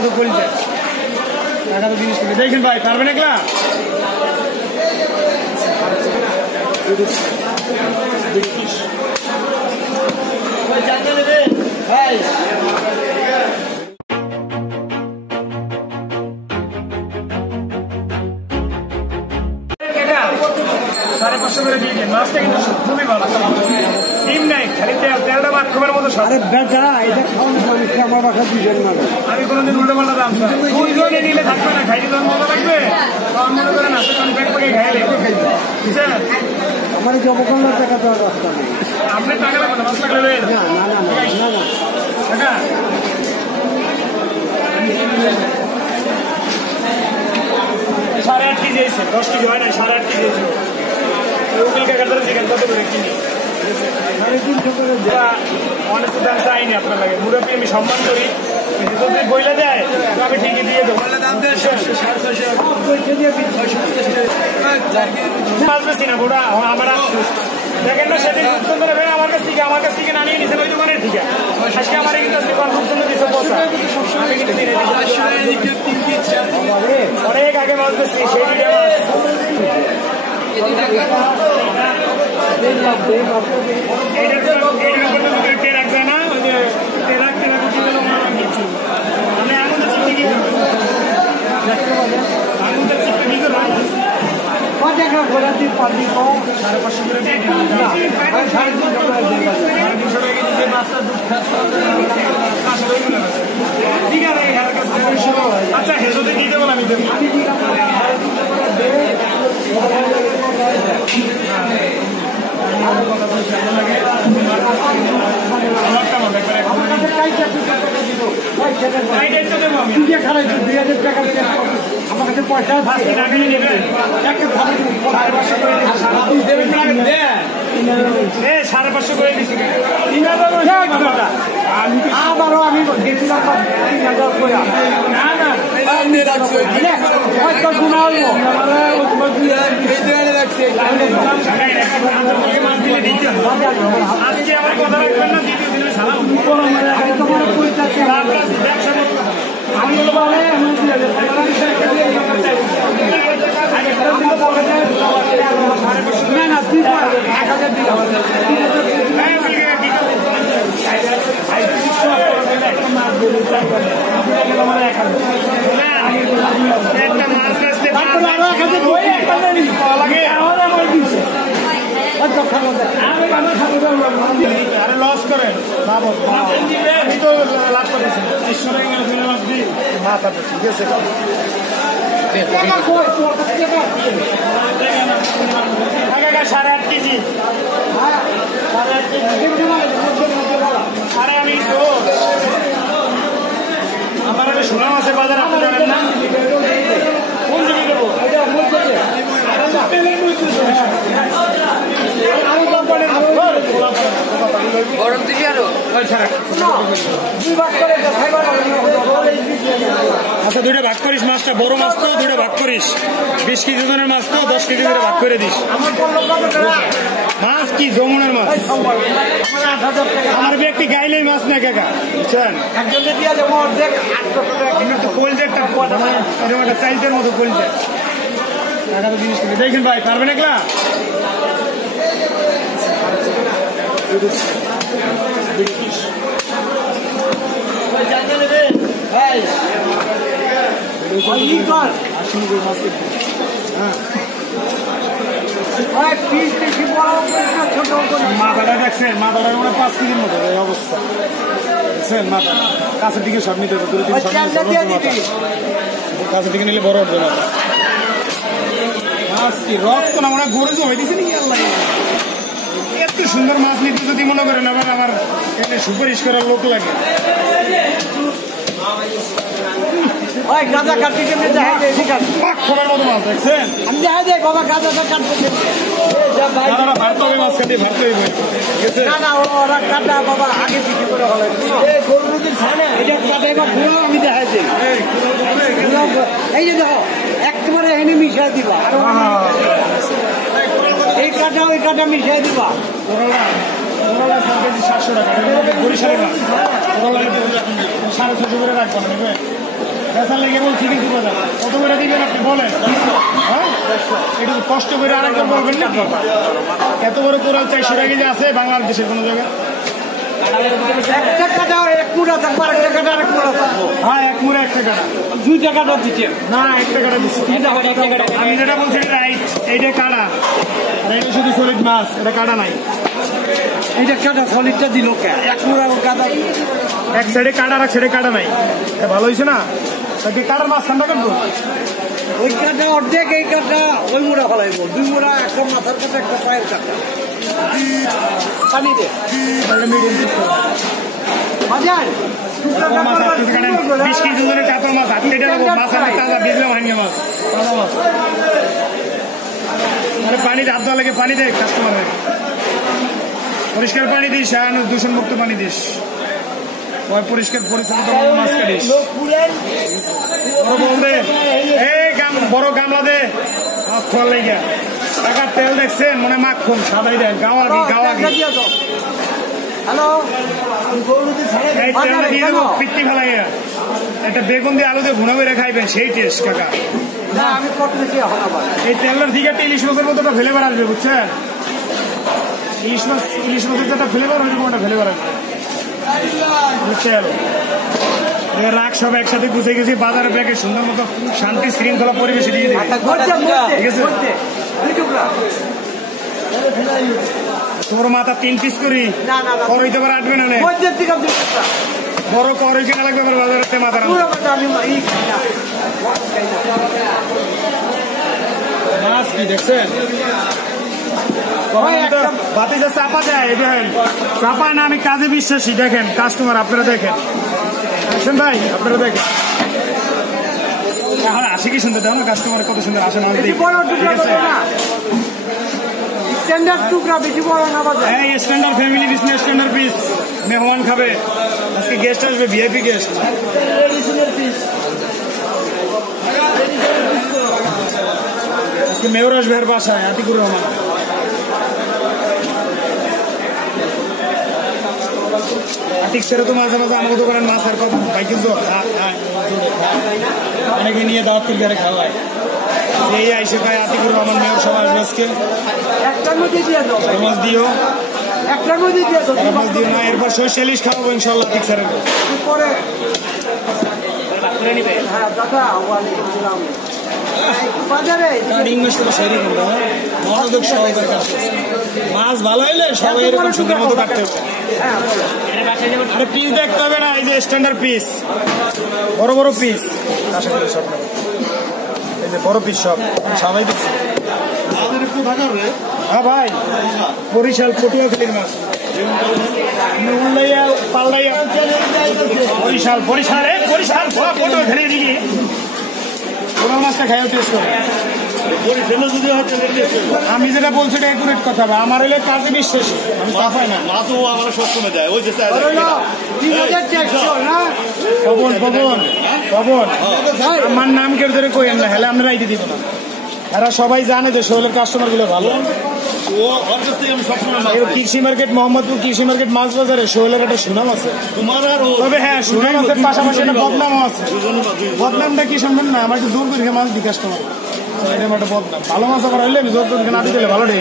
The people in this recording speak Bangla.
মতো করিতে টাকা তো জিনিস কিনে দেখেন ভাই পারবেন একলা ভাই সাড়ে 500 করে দিয়ে মাছটা কিন্তু খুবই ভালো ডিম নাই খালি তেলটা ভাত খাবার মতো আমার বাসা দিবেন না আমি কোনোদিন উল্টো পাল্টা দাম স্যার দুইজনে নিলে থাকবে না খাইতে যখন মজা লাগবে তখন মনে করেন আসলে তখন পেট পাকে খাইলে বুঝছেন আমার জবকল্লার টাকা দেওয়ার রাস্তা নেই আপনি টাকা লাগবে না মাছ লাগলে না টাকা 8.5 কেজি হয়েছে 10 কেজি হয় না 8.5 কেজি হয়েছিল উকিল কাকার ধরে চিকেন কত করে কিনি অনেক দাম চাইনি আপনার লাগে মুরব্বী আমি সম্মান করি যদি বইলে দেয় তো আমি ঠিকই দিয়ে দেবো মাছ বেশি না বোড়া আমার আফসোস দেখেন না সেদিন রূপচন্দ্র ভাই আমার কাছ থেকে না নিয়ে নিছেন ওই দোকানের ঠিক আজকে আমার কিন্তু রূপচন্দ্র দিচ্ছে পয়সা আমি কিন্তু অনেক আগে মাছ বেশি সেই দিকে রাখবে না ওই যে আমি আঙুলের চিপে কি করবো আঙুলের চিপে কি করবো 500 করে 550 করে দিয়ে দিন 350 ঠিক আছে আচ্ছা হেসোতে দিয়ে দেবো আমি দেবো আমার কাছে পয়সা 550 করে দিচ্ছি আবারও আমি গেছিলাম 3000 করে না না আজকে আমার কথা রাখবেন না দ্বিতীয় দিনে সালাম আমি না না 1000 দিলাম আরে লস করে আমি তো লাভ করেছি মাথা ঠিক আছে $8.5 কেজি আরে আমি তো আমার একটা সুনাম আছে বাজার আপনি জানেন না কোন দিকে দেবো গরম দিবি আরো আচ্ছা 2টা ভাগ করিস মাছটা বড় মাছ তো 2টা ভাগ করিস 20 কেজি ওজনের মাছ তো 10 কেজি করে ভাগ করে দিস মাছ কি যমুনার মাছ আমার ব্যক্তি গাইলেই মাছ না কাকা বুঝছেন একটু কোলজেটটা এরকম একটা চাইতের মতো কোলজেট টাকা তো জিনিস কিনে দেখেন ভাই পারবেন একলা মাথাটা দেখছেন মাথাটা 5 কেজির মতো অবস্থা দেখছেন মাথা কাছের দিকে সব নিতে হবে কাছের দিকে নিলে বড় হবে মাথা মাছ কি রক্ত না মনে গরু জমে দিচ্ছে নাকি আল্লাহ এত সুন্দর মাছ নিতে যদি মনে করেন আবার আমার এখানে সুপারিশ করার লোক লাগে গাঁজা কাটতে খোলার মতো মাছ দেখছেন আমি দেখা যায় বাবা গাঁজাটা কাটতে ভারতে হবে মাছ কাটিয়ে ভারতে হইবে না না ওরা কাটা বাবা আগে থেকে করে হলে গরু নদীর ছানা এটা কাটাই বা ঘুরাও আমি দেখা যাই এই যে দেখো একেবারে এনে মিশিয়ে দিবা এই কাটা ওই কাটা মিশিয়ে দিবা 700 টাকা বরিশালের মাছ 650 করে রাখবো না পেশার লেগে বলছি কিন্তু বাজার কত করে দিবেন আপনি বলেন? হ্যাঁ একটু কষ্ট করে আরেকবার বলবেন না। এত বড় কোরাল 400 টাকা কেজি আছে বাংলাদেশের কোনো জায়গায়? একটা কাটা এক মুড়া থাকবো, আর একটা কাটা আরেক মুড়া থাকবো। হ্যাঁ, এক মুড়ে 1 টাকা। 2 টাকাটা দিচ্ছে না, 1 টাকাটা দিচ্ছি। আমি যেটা বলছি রাইট, এইটা কাটা আর এটা শুধু সলিড মাছ, এটা কাটা নাই। এইটা কাটা সলিডটা দিল কে? এক মুড়া কাটা, এক সাইডে কাটা আর এক সাইডে কাটা নাই। এটা ভালো হয়েছে না? তাকে কাটার মাছ ঠান্ডা কাটবো। ওই কাটা অর্ধেক, এই কাটা ওই মুড়া ফলাইব। 2 মুড়া, একটা মাথার কাটা, একটা পায়ের কাটা। পানি দে মিডিয়াম পিস বাজার। মাছ আসতেছে কাটেন 20 কেজি ওজনের কাতল মাছ। আপনি এটা মাছ আমার তাজা বিজলা ভাঙিয়ে মাছ, তাজা মাছ। মানে পানি হাত দেওয়া লাগে, পানি দেয় কাস্টমারের। পরিষ্কার পানি দিস আর দূষণ মুক্ত পানি দিস। ওই পরিষ্কার পরিচ্ছন্ন মাছ কাটিস। বড় বল দে, এই বড় গামলা দে মাছ খোয়ার লেগে। টাকার তেল দেখছেন মনে মাখন সাদাই দেন, গাওয়া হ্যালো, পিত্তি ফেলাই একটা বেগুন দিয়ে আলু দিয়ে ভুনা করে খাইবেন, সেই টেস্ট কাকা। আমি করতেছি এই তেলের দিকে একটা ইলিশ মাছের মতো একটা ফ্লেভার আসবে, বুঝছেন? ইলিশ মাছের যেটা ফ্লেভার হয়েছে কোনটা ফ্লেভার আসবে তেল। রাখ সব একসাথে গুছিয়ে গেছি বাজারে ব্যাগে সুন্দর মতো শান্তি শৃঙ্খলা পরিবেশে দিয়ে দিই, ঠিক আছে? তোর মাথা 3 পিস করি কর হইতে পারে, আটবে না বড় কর হইতে না লাগবে বাজারে মাথা। মাছ কি দেখছেন? বাতিতে চাপা দেয়, দেখেন চাপায় না। আমি কাজে বিশ্বাসী, দেখেন কাস্টমার আপনারা দেখেন, দেখছেন ভাই আপনারা দেখেন। আসে কি সুন্দর, দেখো না কাস্টমার কত সুন্দর আসে। Standard family business, standard piece. মেহমান খাবে আজকে, গেস্ট আসবে, ভিআইপি গেস্ট। আজকে মেয়র আসবে এর বাসায়, আতিকুর রহমান। আতিক সেরে তো মাঝে মাঝে আমাকে দোকানের মাছ আর কত বাইকের জোর অনেকে নিয়ে দাওয়াত করে খাওয়ায়। এই আইসে খায় আতিকুর রহমান মেয়র সব আসবে আজকে। মাছ দিও না, এরপর সরষে ইলিশ খাওয়াবো ইনশাল্লাহ আতিক স্যারের। মাছ ভালো হইলে সবাই এরকম সুন্দর মতো কাটতে হবে। আরে পিস দেখতে হবে না, এই যে স্ট্যান্ডার্ড পিস, বড় বড় পিস। সব এই যে বড় পিস সব সবাই দেখছি। হ্যাঁ ভাই, বরিশাল পটুয়াখালীর মাছ, পাল্লাইয়া বরিশাল পটুয়াখালী দিকে ওরা মাছটা খাইও টেস্ট করে। আমি যেটা বলছি এটা একুরেট কথা, আমার হলে কাজে বিশ্বাস, আমি চাপাই না। মাছও আমার সবসময় দেয়, ওই যে পবন আমার নাম কেউ ধরে কইেন না, হলে আমরা রাইতে দিব না। এরা সবাই জানে যে শহরের কাস্টমার গুলো ভালো। কৃষি মার্কেট, মোহাম্মদপুর কৃষি মার্কেট মাছ বাজারে শোয়েলের একটা সুনাম আছে। তবে হ্যাঁ, সুনাম আছে পাশাপাশি একটা বদনামও আছে। বদনামটা কি শুনবেন না, আমাকে জোর করে মাছ দিই কাস্টমার, এটা একটা বদনাম। ভালো মাছ আবার হইলে আমি জোর করে না দিলে ভালো নেই।